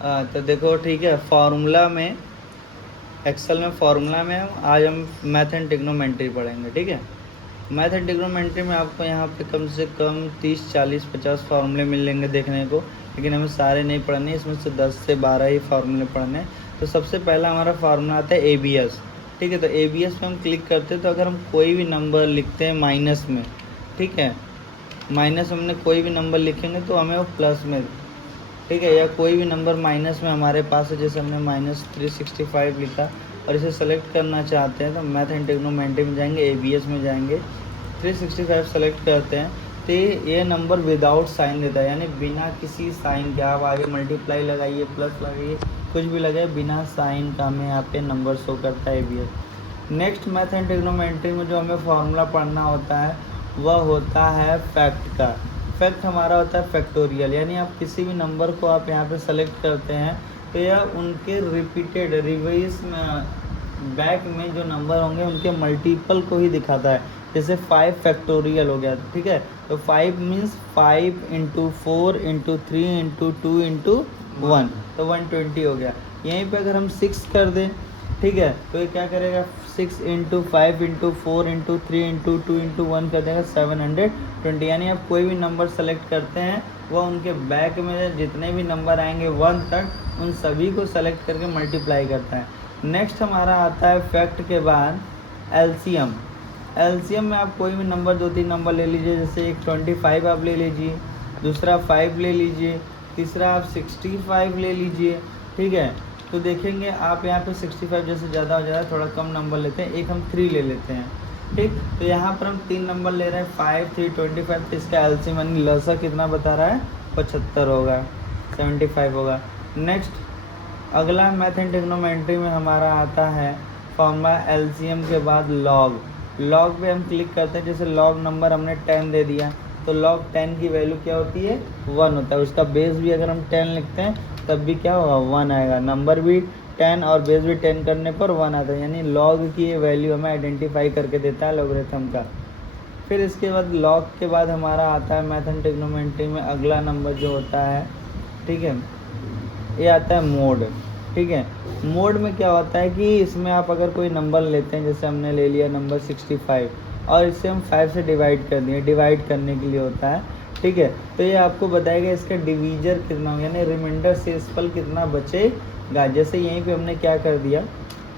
तो देखो ठीक है, फार्मूला में, एक्सेल में फार्मूला में आज हम मैथ एंड ट्रिग्नोमेट्री पढ़ेंगे। ठीक है, मैथ एंड ट्रिग्नोमेट्री में आपको यहाँ पे कम से कम 30 40 50 फार्मूले मिलेंगे देखने को, लेकिन हमें सारे नहीं पढ़ने, इसमें से 10 से 12 ही फार्मूले पढ़ने हैं। तो सबसे पहला हमारा फार्मूला आता है ABS। ठीक है, तो ABS पे हम क्लिक करते हैं तो अगर हम कोई भी नंबर लिखते हैं माइनस में, ठीक है, माइनस में हमने कोई भी नंबर लिखेंगे तो हमें वो प्लस में, ठीक है, या कोई भी नंबर माइनस में हमारे पास है, जैसे हमने -365 लिखा और इसे सेलेक्ट करना चाहते हैं तो मैथ एंड ट्रिग्नोमेट्री में जाएंगे, ABS में जाएंगे, 365 सेलेक्ट करते हैं तो ये नंबर विदाउट साइन देता है, यानी बिना किसी साइन के। आप आगे मल्टीप्लाई लगाइए, प्लस लगाइए, कुछ भी लगाए, बिना साइन का हमें यहाँ पे नंबर शो करता है ABS। Next math and trigonometry में जो हमें फॉर्मूला पढ़ना होता है वह होता है फैक्ट का। फैक्ट हमारा होता है फैक्टोरियल, यानी आप किसी भी नंबर को आप यहाँ पे सेलेक्ट करते हैं तो यह उनके रिपीटेड रिवाइज में बैक में जो नंबर होंगे उनके मल्टीपल को ही दिखाता है। जैसे 5 फैक्टोरियल हो गया, ठीक है, तो 5 means 5 into 4 into 3 into 2 into 1, तो 120 हो गया। यहीं पे अगर हम 6 कर दें, ठीक है, तो ये क्या करेगा, 6 into 5 into 4 into 3 into 2 into 1 कर देगा 720। यानी आप कोई भी नंबर सेलेक्ट करते हैं वह उनके बैक में जितने भी नंबर आएंगे 1 तक उन सभी को सेलेक्ट करके मल्टीप्लाई करता है। नेक्स्ट हमारा आता है फैक्ट के बाद एलसीएम। एलसीएम में आप कोई भी नंबर 2 3 नंबर ले लीजिए, जैसे एक 25 आप ले लीजिए, दूसरा 5 ले लीजिए, तीसरा आप 65 ले लीजिए। ठीक है, तो देखेंगे आप यहाँ पे 65 जैसे ज़्यादा हो जाएगा, थोड़ा कम नंबर लेते हैं, एक हम 3 ले लेते हैं। ठीक, तो यहाँ पर हम 3 नंबर ले रहे हैं, 5 3 25, तो इसका एलसीएम यानी लसा कितना बता रहा है, 75 होगा, 75 होगा। नेक्स्ट अगला मैथ एंड ट्रिग्नोमेट्री में हमारा आता है फॉर्मूला एलसीएम के बाद लॉग। लॉग पे हम क्लिक करते हैं, जैसे लॉग नंबर हमने 10 दे दिया तो लॉग 10 की वैल्यू क्या होती है, 1 होता है। उसका बेस भी अगर हम 10 लिखते हैं तब भी क्या होगा, 1 आएगा। नंबर भी 10 और बेस भी 10 करने पर 1 आता है, यानी लॉग की ये वैल्यू हमें आइडेंटिफाई करके देता है लॉगरिथम का। फिर इसके बाद लॉग के बाद हमारा आता है मैथ एंड ट्रिग्नोमेट्री में अगला नंबर जो होता है, ठीक है, ये आता है मोड। ठीक है, मोड में क्या होता है कि इसमें आप अगर कोई नंबर लेते हैं, जैसे हमने ले लिया नंबर 65 और इसे हम 5 से डिवाइड कर दिए, डिवाइड करने के लिए होता है। ठीक है, तो ये आपको बताएगा इसका डिवीजर कितना हो, यानी रिमाइंडर शेषफल कितना बचेगा। जैसे यहीं पे हमने क्या कर दिया,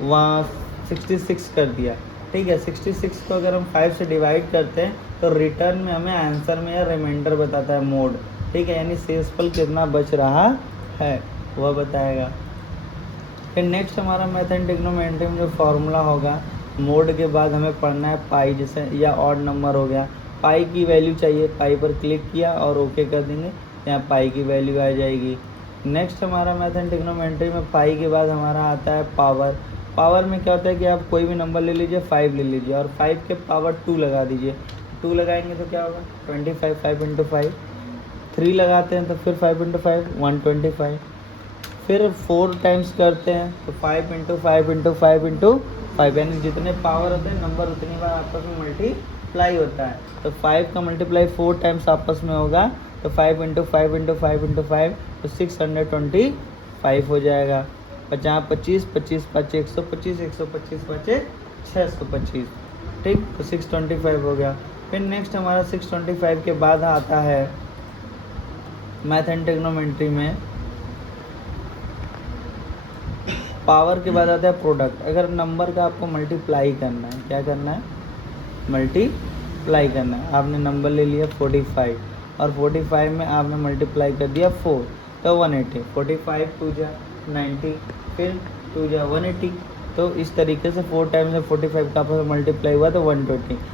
वहाँ 66 कर दिया। ठीक है, 66 को अगर हम 5 से डिवाइड करते हैं तो रिटर्न में हमें आंसर में या रिमाइंडर बताता है मोड। ठीक है, यानी शेषफल कितना बच रहा है वह बताएगा। फिर नेक्स्ट हमारा मैथ एंड ट्रिग्नोमेट्री में जो फार्मूला होगा, मोड के बाद हमें पढ़ना है पाई, जैसे या ऑड नंबर हो गया, पाई की वैल्यू चाहिए, पाई पर क्लिक किया और ओके कर देंगे, यहाँ पाई की वैल्यू आ जाएगी। नेक्स्ट हमारा मैथ एंड ट्रिग्नोमेट्री में पाई के बाद हमारा आता है पावर। पावर में क्या होता है कि आप कोई भी नंबर ले लीजिए, 5 ले लीजिए और 5 के पावर 2 लगा दीजिए। 2 लगाएंगे तो क्या होगा, 25, 5 इंटू 5। 3 लगाते हैं तो फिर 5 इंटू 5 125। फिर 4 टाइम्स करते हैं तो 5 इंटू 5 इंटू 5 इंटू 5, यानी जितने पावर होते हैं नंबर उतनी बार आपस में मल्टीप्लाई होता है। तो 5 का मल्टीप्लाई 4 टाइम्स आपस में होगा, तो 5 इंटू 5 इंटू 5 इंटू 5 तो 625 हो जाएगा। 50 25 25 5 125 125 5 625। ठीक, तो 625 हो गया। फिर नेक्स्ट हमारा 625 के बाद आता है मैथ एंड ट्रिग्नोमेट्री में पावर के बाद आता है प्रोडक्ट। अगर नंबर का आपको मल्टीप्लाई करना है, क्या करना है, मल्टीप्लाई करना है। आपने नंबर ले लिया 45 और 45 में आपने मल्टीप्लाई कर दिया 4 तो 180। 45 2 जा 90, फिर 2 जा 180। तो इस तरीके से 4 टाइम्स में 45 का आपस में मल्टीप्लाई हुआ तो 120।